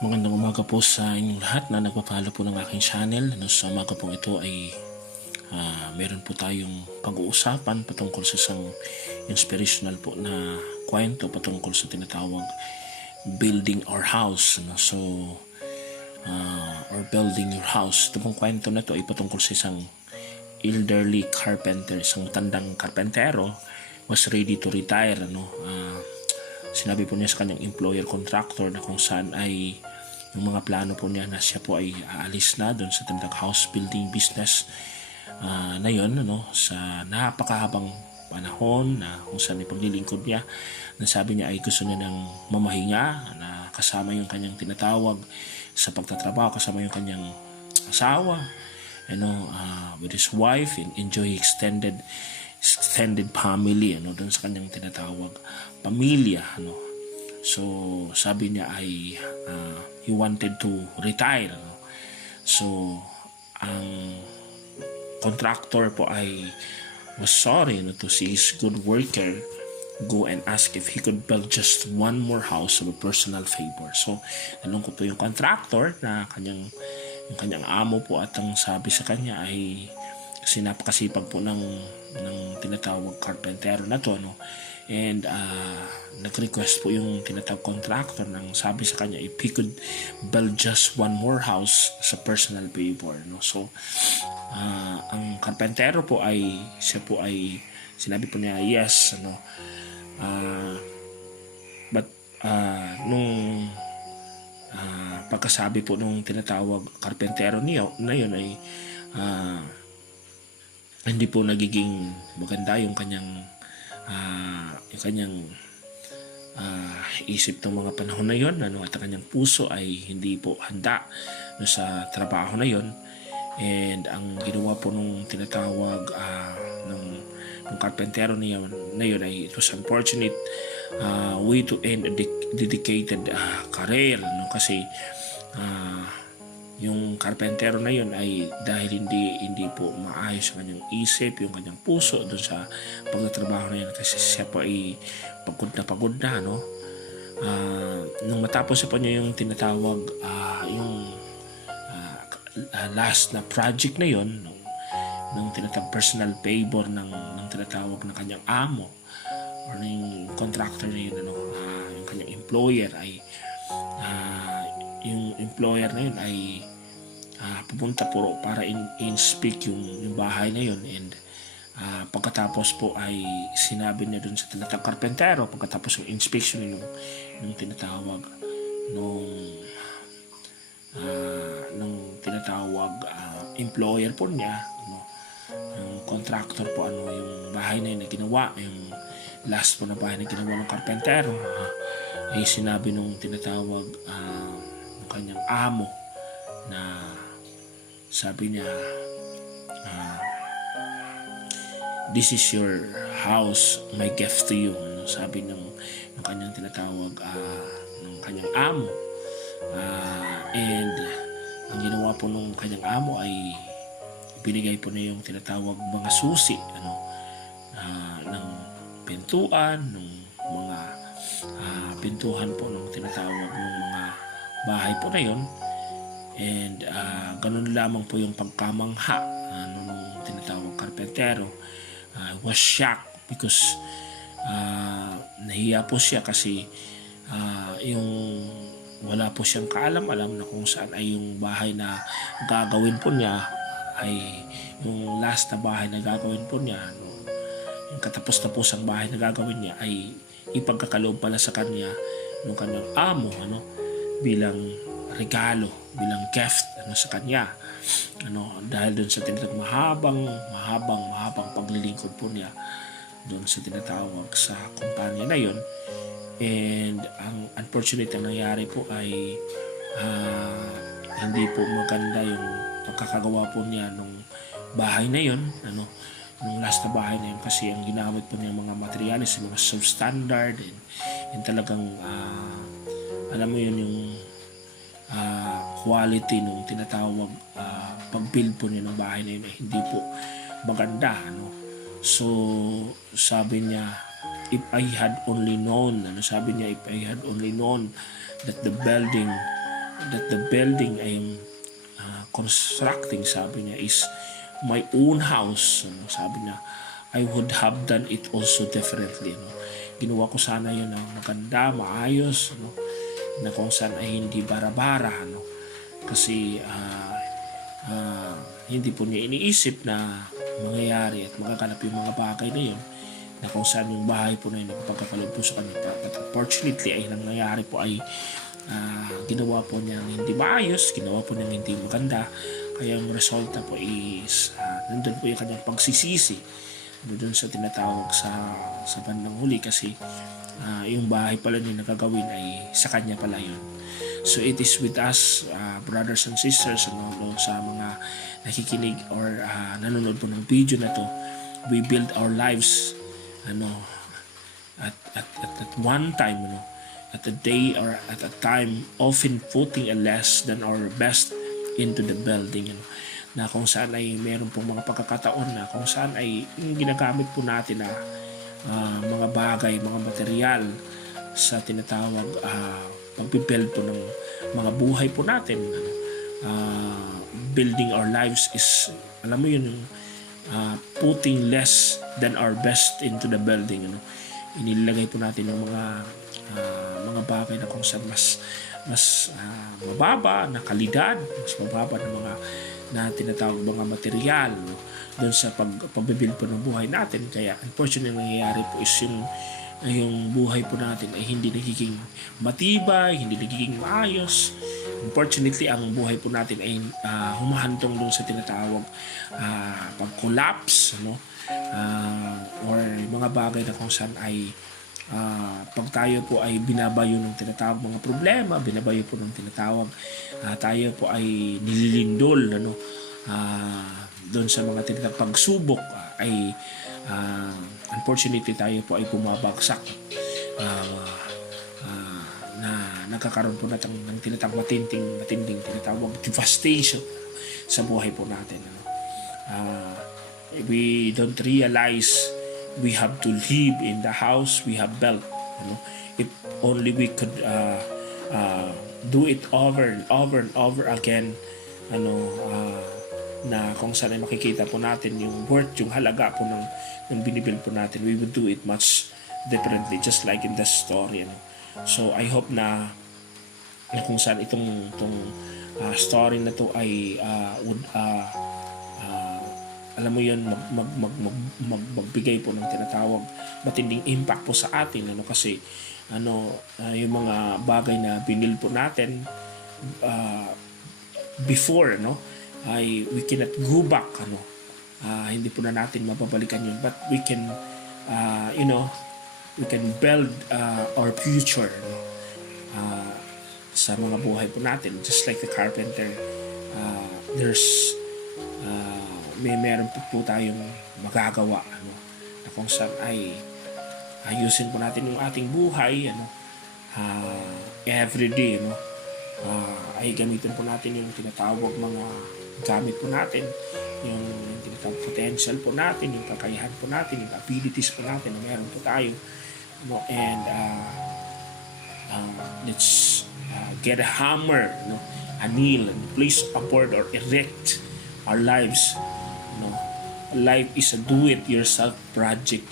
Magandang umaga po sa inyong lahat na nagpapalo po ng aking channel. Sa umaga po ito ay meron po tayong pag-uusapan patungkol sa isang inspirational po na kwento patungkol sa tinatawag building our house. Or building your house. Ito pong kwento na ito ay patungkol sa isang elderly carpenter, isang tandang karpentero was ready to retire. Sinabi po niya sa kanyang employer contractor na kung saan ay yung mga plano po niya na siya po ay aalis na doon sa tinatawag house building business na yun, sa napakahabang panahon na kung saan ipaglilingkod niya, na sabi niya ay gusto niya ng mamahinga na kasama yung kanyang tinatawag sa pagtatrabaho, kasama yung kanyang asawa, with his wife, and enjoy extended family, doon sa kanyang tinatawag pamilya, So sabi niya ay he wanted to retire. So ang contractor po ay was sorry to see his good worker go and ask if he could build just one more house of a personal favor. So nalungkot po yung contractor na yung kanyang amo po, at ang sabi sa kanya ay kasi napakasipag po ng tinatawag carpentero na to, and nag-request po yung tinatawag contractor nang sabi sa kanya if he could build just one more house sa personal favor. So ang carpentero po ay sinabi po niya yes, but nung pagkasabi po nung tinatawag carpentero na yun ay hindi po nagiging maganda yung kanyang isip ng mga panahon na yon, at ang kanyang puso ay hindi po handa sa trabaho na yon. And ang ginawa po nung tinatawag ng carpentero na yun ay it was unfortunate way to end a dedicated career, kasi yung karpentero na yun ay dahil hindi po maayos ang kanyang isip, yung kanyang puso doon sa pagtatrabaho na yun, kasi siya po ay pagod na nung matapos po niya yung tinatawag last na project na yun, nung tinatawag personal favor ng tinatawag ng kanyang amo or yung contractor na yun, yung kanyang employer ay yung employer na yun ay pupunta po para inspect yung bahay na yun, and pagkatapos po ay sinabi niya dun sa tinatawag karpentero, pagkatapos yung inspection nung tinatawag nung tinatawag employer po niya, yung contractor po, yung bahay na yun na ginawa, yung last po na bahay na ginawa ng karpentero, ay sinabi nung tinatawag ng kanyang amo na sabi niya this is your house, my gift to you, sabi ng kanyang tinatawag ng kanyang amo, and ang ginawa po nung kanyang amo ay binigay po na yung tinatawag mga susi ng pintuan, ng mga pintuhan po ng tinatawag ng mga bahay po na yun. And ganun lamang po yung pagkamangha nung tinatawag karpentero. Was shocked because nahiya po siya kasi yung wala po siyang kaalam-alam na kung saan ay yung bahay na gagawin po niya ay yung last na bahay na gagawin po niya, yung katapos-tapusang bahay na gagawin niya ay ipagkakaloob pala sa kanya ng kanyang amo, bilang regalo, bilang gift sa kanya, dahil doon sa tinatawag mahabang paglilingkod po niya doon sa tinatawag sa kumpanya na yon. And ang unfortunate ang nangyari po ay hindi po maganda yung pagkakagawa po niya nung bahay na yon, nung last na bahay na yun, kasi ang ginamit po niya mga materials, mga substandard, and talagang alam mo yun, yung quality nung tinatawag pag-build po niya ng bahay na yun ay hindi po maganda, So sabi niya, if I had only known that the building that the building I am constructing, sabi niya, is my own house. Sabi niya, I would have done it also differently. Ginawa ko sana yun ng maganda, maayos, na kung saan ay hindi bara-bara. Kasi hindi po niya iniisip na mangyayari at magaganap yung mga bagay na yun, na kung saan yung bahay po na yun nagpagkakalog po sa kanya. But unfortunately ay nangyayari po ay ginawa po niya hindi maayos, ginawa po niya hindi maganda. Kaya yung resulta po is nandun po yung kanyang pagsisisi doon sa tinatawag sa bandang huli, kasi yung bahay pala niya nagagawin ay sa kanya pala yun. So it is with us, brothers and sisters, sa mga nakikinig or nanonood po ng video na to, we build our lives at one time, at a day or at a time, often putting a less than our best into the building, na kung saan ay meron pong mga pagkakataon na kung saan ay ginagamit po natin na mga bagay, mga material sa tinatawag pagpibuild po ng mga buhay po natin. Building our lives is, alam mo yun, putting less than our best into the building. Inilagay po natin yung mga bagay na kung saan mas mababa na kalidad, mas mababa na mga na tinatawag mga material doon sa pagbibuild po ng buhay natin. Kaya unfortunately nangyayari po is yung buhay po natin ay hindi nagiging matibay, hindi nagiging maayos. Unfortunately, ang buhay po natin ay humahantong doon sa tinatawag pag-collapse, or mga bagay na kung saan ay pag tayo po ay binabayo ng tinatawag mga problema, binabayo po ng tinatawag tayo po ay nililindol doon sa mga tinatawag pagsubok, ay unfortunately tayo po ay bumabagsak, na nagkakaroon po natin ng tinatawag matinding tinatawag devastation sa buhay po natin. We don't realize we have to live in the house we have built. If only we could do it over and over again, na kung saan ay makikita po natin yung worth, yung halaga po ng binibuild po natin, we would do it much differently, just like in the story. So I hope na kung saan itong story na to ay would alam mo yun, magbigay po ng tinatawag matinding impact po sa atin, kasi yung mga bagay na binil po natin before, ay we cannot go back, hindi po na natin mapabalikan yun, but we can we can build our future sa mga buhay po natin, just like the carpenter. There's meron po tayong magagawa, na kung saan ay ayusin po natin yung ating buhay, everyday, ay gamitin po natin yung tinatawag mga gamit po natin, yung tinatawag potential po natin, yung kakayahan po natin, yung abilities po natin na meron po tayo, and let's get a hammer, a nail, and place a board or erect our lives. Life is a do-it-yourself project.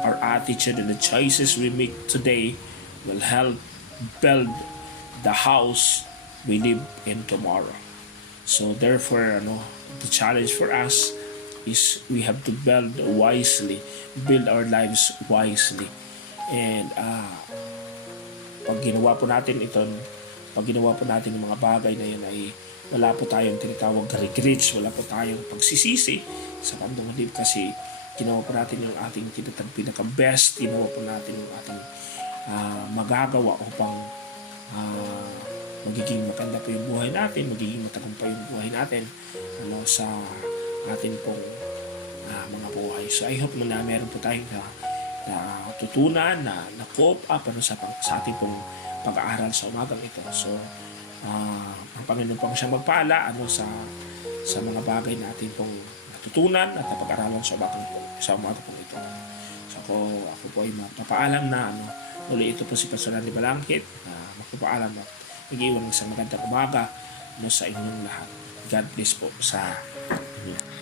Our attitude and the choices we make today will help build the house we live in tomorrow. So therefore, the challenge for us is we have to build wisely, build our lives wisely. And pag ginawa po natin yung mga bagay na yun, ay wala po tayong tinatawag regrets, wala po tayong pagsisisi sa bandang huli, kasi ginawa po natin yung ating tinatawag pinaka-best, ginawa po natin yung ating magagawa upang magiging maganda po yung buhay natin, magiging matagumpay yung buhay natin sa atin pong mga buhay. So I hope na meron po tayong na tutunan, na cope up sa ating pong pag-aaral sa umagang ito. So ang Panginoon pong siyang magpala sa mga bagay natin pong natutunan at napag-aralan sa umaga pong ito. So ako po ay mapapaalam na muli ito po si Pastor Randy Balangkit, magpapaalam at Mag-iwan ng isang magandang umaga no, sa inyong lahat. God bless po sa inyo.